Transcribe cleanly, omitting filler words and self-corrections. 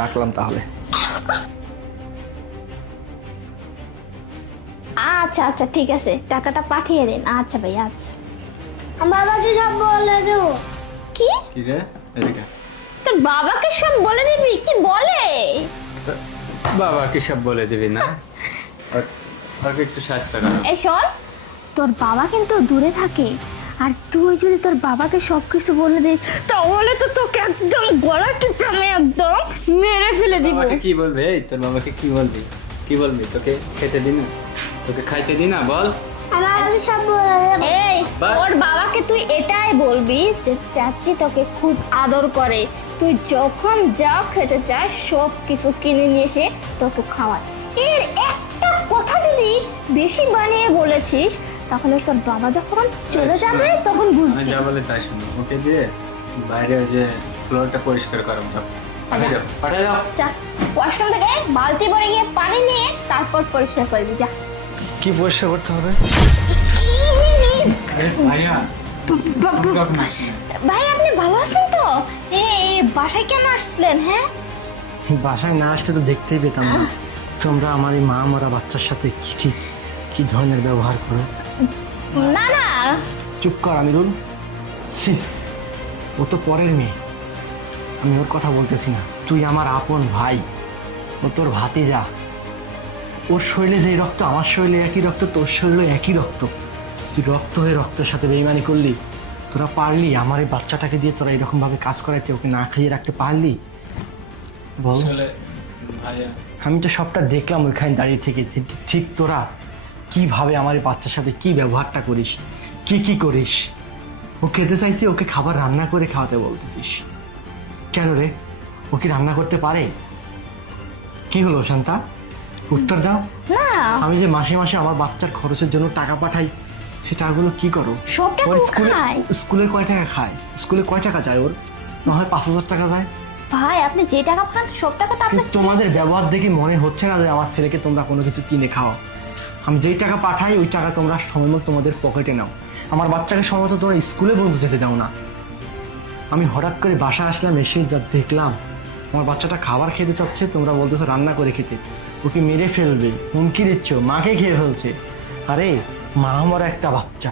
রাখলাম তাহলে। আচ্ছা আচ্ছা ঠিক আছে, টাকাটা পাঠিয়ে দিন। আচ্ছা ভাই আচ্ছা। বাবাকে সব বলে দেবো। কি? কি রে, এদিকে। তোর বাবাকে সব বলে দিবি? কি বলে? বাবাকে সব বলে দিবি না? ওকে একটু শাস্তি কর। এই শোন, তোর বাবা কিন্তু দূরে থাকে, আর তুই যদি তোর বাবাকে সবকিছু বলে দিস তাহলে তো তোকে একদম গলা টিপে আমি একদম মেরে ফেলে দিব। বাবাকে কি বলবে? এই তোর বাবাকে কি বলবি? কি বলবি? তোকে খেতে দি না? তোকে খাইতে দি না? বল। বাবাকে সব বলে দেবো। এই বাহ। ওর বাবাকে তুই এটাই বলবি যে চাচি তোকে খুব আদর করে, তুই যখন যা খেতে চাস সব কিছু কিনে নিয়ে এসে তোকে খাওয়ায়। এর একটা কথা যদি বেশি বানিয়ে বলেছিস তাহলে তোর বাবা যখন চলে যাবে তখন আমি বুঝবি। যা বলে তাই শুনো। ওকে দিয়ে বাইরে ওই যে ফ্লোরটা পরিষ্কার করো। যাও, পাঠিয়ে দাও, পাঠিয়ে দাও। যা, ওয়াশরুম থেকে বালতি ভরে গিয়ে পানি নিয়ে তারপর পরিষ্কার করবি। যা। কি পরিষ্কার করতে হবে? ভাইয়া, ভাই আপনি ভালো আছেন তো? এই বাসায় কেন আসলেন? হ্যাঁ, বাসায় না আসলে তো দেখতেই পেতাম না তোমরা আমার এই মা মরা বাচ্চার সাথে কি ধরনের ব্যবহার করো। না না, চুপ কর আমিরুল। ছি, ও তো পরের মেয়ে, আমি ওর কথা বলতেছি না। তুই আমার আপন ভাই, ও তোর ভাতিজা। ওর শরীরে যে রক্ত আমার শরীরে একই রক্ত, তোর শরীরে একই রক্ত। তুই রক্ত হয়ে রক্তের সাথে বেইমানি করলি? তোরা পারলি আমার এই বাচ্চাটাকে দিয়ে তোরা এরকম ভাবে কাজ করাইতে, ওকে না খাইয়ে রাখতে পারলি? বল। আসলে ভাইয়া, আমি তো সবটা দেখলাম ওইখানে দাঁড়িয়ে থেকে। ঠিক তোরা কিভাবে আমার এই বাচ্চার সাথে কি ব্যবহারটা করিস, কি করিস। ও খেতে চাইছি, ওকে খাবার রান্না করে খাওয়াতে বলতেছিস কেন রে? ও কি রান্না করতে পারে? কি হলো শান্তা, উত্তর দাও। না আমি যে মাসে মাসে আমার বাচ্চার খরচের জন্য টাকা পাঠাই, সে টাকাগুলো কি করো? সব টাকা ওর ও খায়। স্কুলে কয় টাকা খায়? স্কুলে কয় টাকা যায় ওর? না হয় 5,000 টাকা যায়। ভাই আপনি যে টাকা পান সব টাকা তো আপনার কিন্তু তোমাদের ব্যবহার দেখে মনে হচ্ছে না যে আমার ছেলেকে তোমরা কোনো কিছু কিনে খাও। আমি যেই টাকা পাঠাই ওই টাকা তোমরা সময়মতো তোমাদের পকেটে নাও। আমার বাচ্চাকে সময়মতো তোমরা স্কুলে পর্যন্ত যেতে দাও না। আমি হঠাৎ করে বাসা আসলাম, এসে যা দেখলাম আমার বাচ্চাটা খাবার খেতে চাচ্ছে, তোমরা বলতেছো রান্না করে খেতে। ওকে মেরে ফেলবে, হুমকি দিচ্ছ, মাকে খেয়ে ফেলছে। আরে মা আমার একটা বাচ্চা।